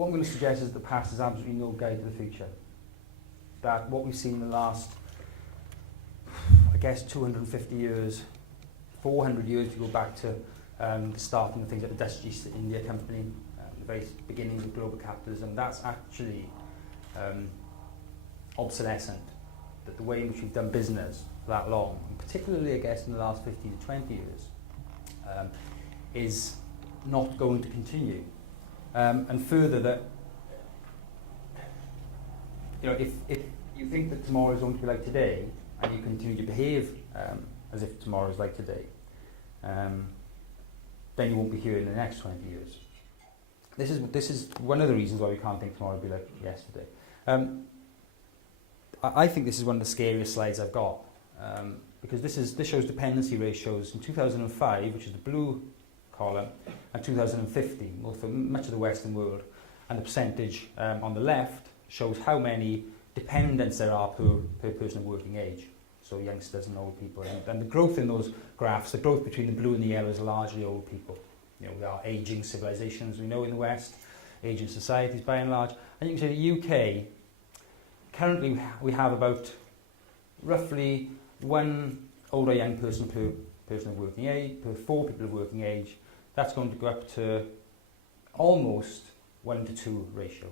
what I'm going to suggest is that the past is absolutely no guide to the future. That what we've seen in the last, I guess, 250 years, 400 years, if you go back to the starting of things like the Dutch East India Company, the very beginnings of global capitalism, that's actually obsolescent. That the way in which we've done business for that long, and particularly I guess in the last 15 to 20 years, is not going to continue. And further, that if you think that tomorrow is going to be like today, and you continue to behave as if tomorrow is like today, then you won't be here in the next 20 years. This is one of the reasons why we can't think tomorrow will be like yesterday. I think this is one of the scariest slides I've got, because this shows dependency ratios in 2005, which is the blue column, and 2050, well, for much of the Western world, and the percentage on the left shows how many dependents there are per person of working age, so youngsters and old people. And the growth in those graphs, the growth between the blue and the yellow is largely old people. We are ageing civilizations, we know, in the West, ageing societies by and large. And you can see the UK, currently we have about roughly one older young person per person of working age, per 4 people of working age. That's going to go up to almost 1 to 2 ratio.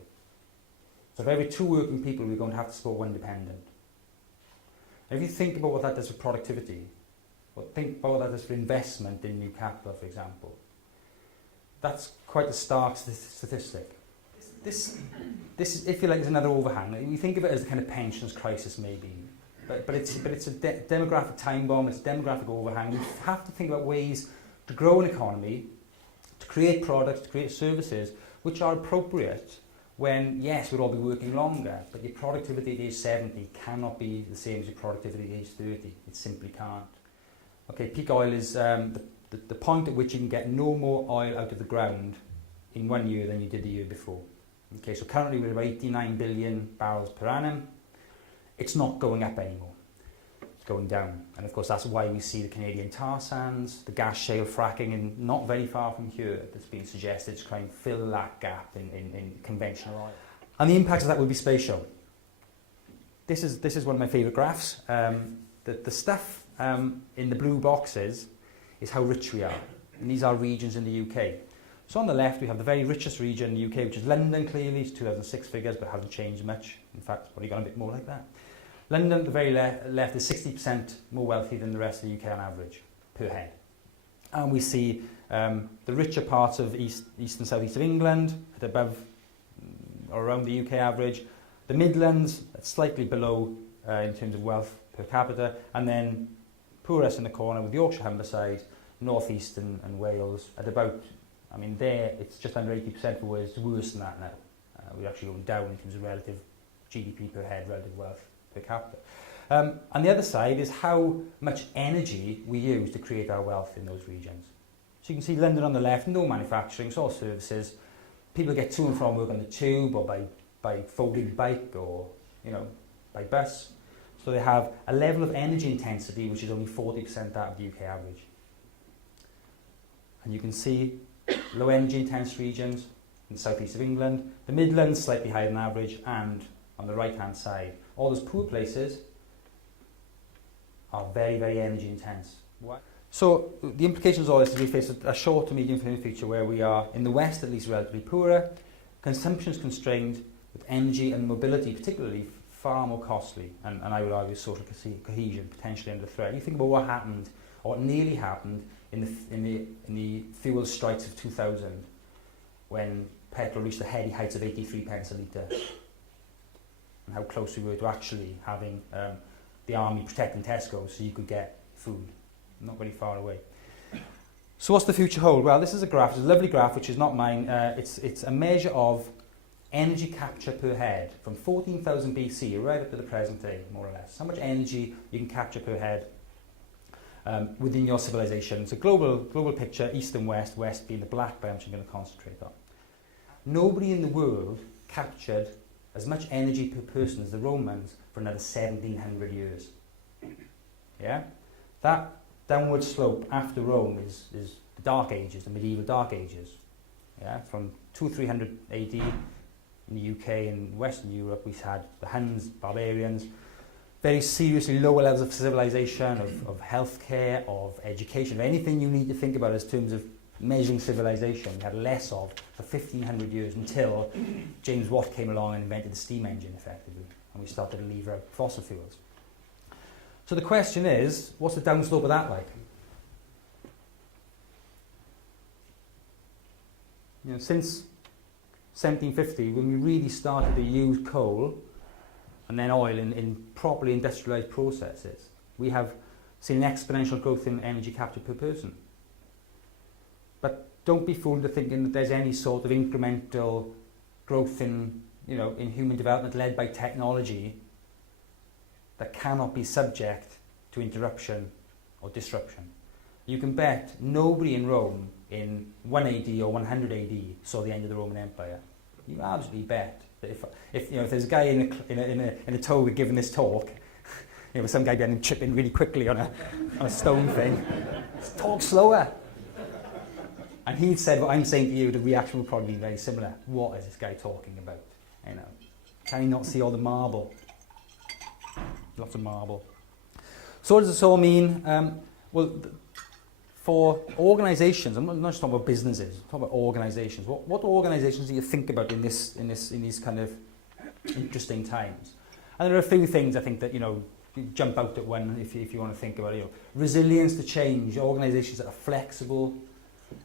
So for every 2 working people, we're going to have to support 1 dependent. And if you think about what that does for productivity, or think about what that does for investment in new capital, for example, that's quite a stark statistic. This is, if you like, is another overhang. You think of it as the kind of pensions crisis, maybe, but it's a demographic time bomb. It's a demographic overhang. We have to think about ways to grow an economy, to create products, to create services which are appropriate when, yes, we'll all be working longer, but your productivity at age 70 cannot be the same as your productivity at age 30. It simply can't. Okay, peak oil is the point at which you can get no more oil out of the ground in 1 year than you did the year before. Okay, so currently we're about 89 billion barrels per annum. It's not going up anymore. It's going down. And of course that's why we see the Canadian tar sands, the gas shale fracking in not very far from here that's being suggested to try and fill that gap in conventional oil. And the impacts of that will be spatial. This is one of my favourite graphs. The stuff in the blue boxes is how rich we are. And these are regions in the UK. So on the left we have the very richest region in the UK, which is London, clearly. It's 2006 figures, but hasn't changed much. In fact, it's probably gone a bit more like that. London, the very left, is 60% more wealthy than the rest of the UK on average, per head. And we see the richer parts of east and southeast of England at above or around the UK average. The Midlands, slightly below in terms of wealth per capita. And then poorest in the corner with Yorkshire, Humberside, North East and Wales at about, I mean, there it's just under 80% for Wales. It's worse than that now. We're actually going down in terms of relative GDP per head, relative wealth per capita. And the other side is how much energy we use to create our wealth in those regions. So you can see London on the left, no manufacturing, it's all services. People get to and from work on the tube or by folding bike or, by bus. So they have a level of energy intensity which is only 40% that of the UK average. And you can see low energy intense regions in the southeast of England, the Midlands slightly higher than average, and on the right hand side, all those poor places are very, very energy intense. What? So the implications of all this is we face a short to medium term future where we are, in the West at least, relatively poorer, consumption is constrained, with energy and mobility particularly far more costly, and I would argue social cohesion potentially under threat. You think about what happened, or what nearly happened, in the fuel strikes of 2000, when petrol reached the heady heights of 83 pence a litre, and how close we were to actually having the army protecting Tesco so you could get food, not very far away. So what's the future hold? Well, this is a graph, it's a lovely graph which is not mine. It's a measure of energy capture per head from 14,000 BC right up to the present day, more or less. How much energy you can capture per head within your civilization. It's a global picture, east and west, west being the black belt, which I'm going to concentrate on. Nobody in the world captured as much energy per person as the Romans for another 1700 years. Yeah? That downward slope after Rome is the Dark Ages, the medieval Dark Ages. Yeah? From 200-300 AD in the UK and Western Europe, we had the Huns, barbarians, very seriously lower levels of civilization, of healthcare, of education, of anything you need to think about as terms of measuring civilization. We had less of for 1,500 years until James Watt came along and invented the steam engine, effectively, and we started to lever out fossil fuels. So the question is, what's the downslope of that like? You know, since 1750, when we really started to use coal and then oil in properly industrialized processes, we have seen an exponential growth in energy capture per person. But don't be fooled into thinking that there's any sort of incremental growth in, in human development led by technology that cannot be subject to interruption or disruption. You can bet nobody in Rome in 1 AD or 100 AD saw the end of the Roman Empire. You absolutely bet that if there's a guy in a toga giving this talk, with some guy behind him chipping really quickly on a stone thing, talk slower. And he'd said what I'm saying to you, the reaction would probably be very similar. What is this guy talking about? Can he not see all the marble? Lots of marble. So what does this all mean? For organisations, I'm not just talking about businesses, I'm talking about organisations. What organisations do you think about in these kind of interesting times? And there are a few things I think that jump out at one if you want to think about it. Resilience to change, organisations that are flexible,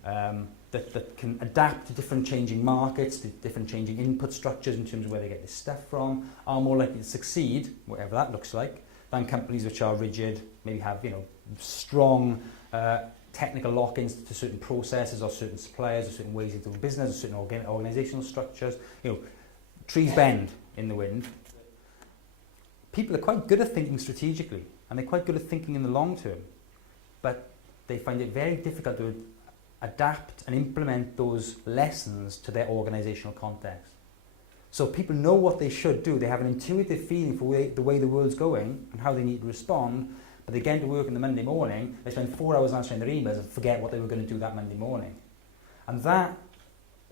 that can adapt to different changing markets, to different changing input structures in terms of where they get this stuff from, are more likely to succeed, whatever that looks like, than companies which are rigid, maybe have strong technical lock-ins to certain processes or certain suppliers or certain ways of doing business or certain organisational structures. Trees bend in the wind. People are quite good at thinking strategically and they're quite good at thinking in the long term, but they find it very difficult to adapt and implement those lessons to their organisational context. So people know what they should do. They have an intuitive feeling for the way the world's going and how they need to respond, but they get to work on the Monday morning, they spend 4 hours answering their emails and forget what they were going to do that Monday morning. And that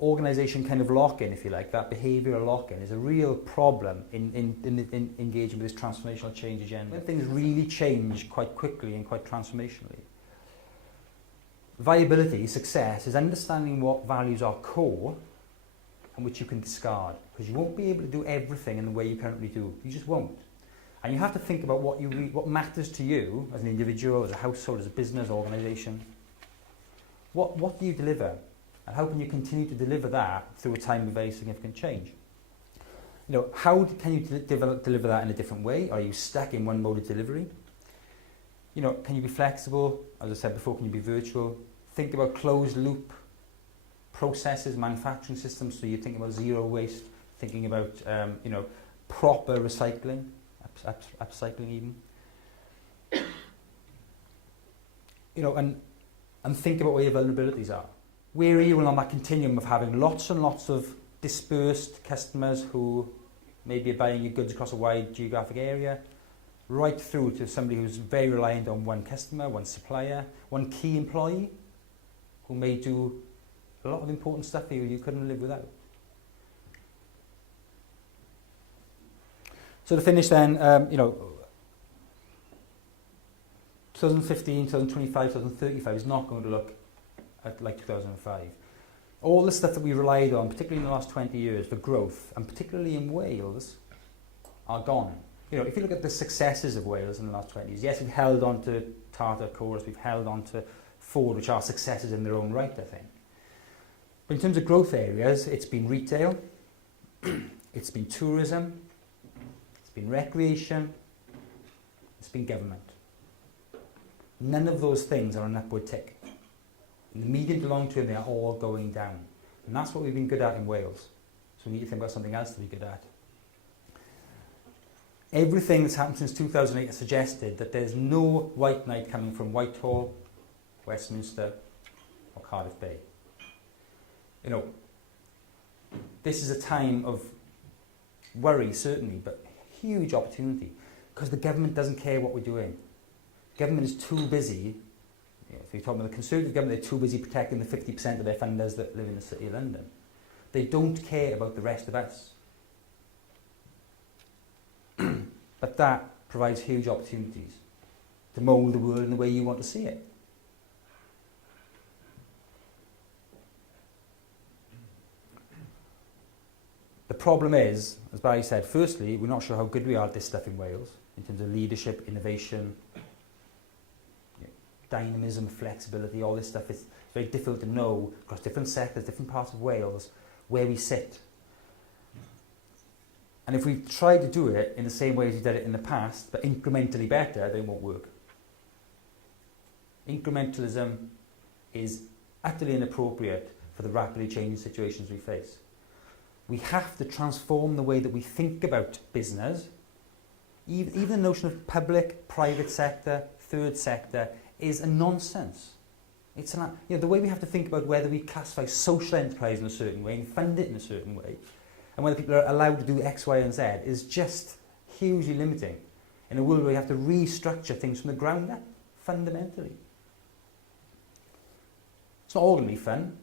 organisation kind of lock-in, if you like, that behavioural lock-in is a real problem in engaging with this transformational change agenda. When things really change quite quickly and quite transformationally. Viability, success, is understanding what values are core and which you can discard, because you won't be able to do everything in the way you currently do. You just won't. And you have to think about what matters to you as an individual, as a household, as a business, organisation. What do you deliver? And how can you continue to deliver that through a time of very significant change? How can you deliver that in a different way? Are you stuck in one mode of delivery? Can you be flexible? As I said before, can you be virtual? Think about closed loop processes, manufacturing systems. So you're thinking about zero waste, thinking about proper recycling, upcycling even. And think about where your vulnerabilities are. Where are you on that continuum of having lots and lots of dispersed customers who maybe are buying your goods across a wide geographic area, right through to somebody who's very reliant on one customer, one supplier, one key employee who may do a lot of important stuff for you couldn't live without. So to finish then, 2015, 2025, 2035 is not going to look like 2005. All the stuff that we relied on, particularly in the last 20 years for growth, and particularly in Wales, are gone. If you look at the successes of Wales in the last 20 years, yes, we've held on to Tata Chorus, we've held on to Ford, which are successes in their own right, I think. But in terms of growth areas, it's been retail, it's been tourism, it's been recreation, it's been government. None of those things are an upward tick. In the medium to long term, they are all going down. And that's what we've been good at in Wales. So we need to think about something else to be good at. Everything that's happened since 2008 has suggested that there's no white knight coming from Whitehall, Westminster, or Cardiff Bay. This is a time of worry, certainly, but huge opportunity, because the government doesn't care what we're doing. Government is too busy. If you're talking about the Conservative government, they're too busy protecting the 50% of their funders that live in the City of London. They don't care about the rest of us. But that provides huge opportunities to mould the world in the way you want to see it. The problem is, as Barry said, firstly, we're not sure how good we are at this stuff in Wales, in terms of leadership, innovation, dynamism, flexibility, all this stuff. It's very difficult to know across different sectors, different parts of Wales, where we sit. And if we try to do it in the same way as we did it in the past, but incrementally better, then it won't work. Incrementalism is utterly inappropriate for the rapidly changing situations we face. We have to transform the way that we think about business. Even the notion of public, private sector, third sector is a nonsense. It's the way we have to think about whether we classify social enterprise in a certain way and fund it in a certain way, and whether people are allowed to do X, Y, and Z is just hugely limiting in a world where we have to restructure things from the ground up, fundamentally. It's not all going to be fun,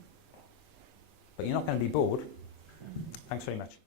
but you're not going to be bored. Thanks very much.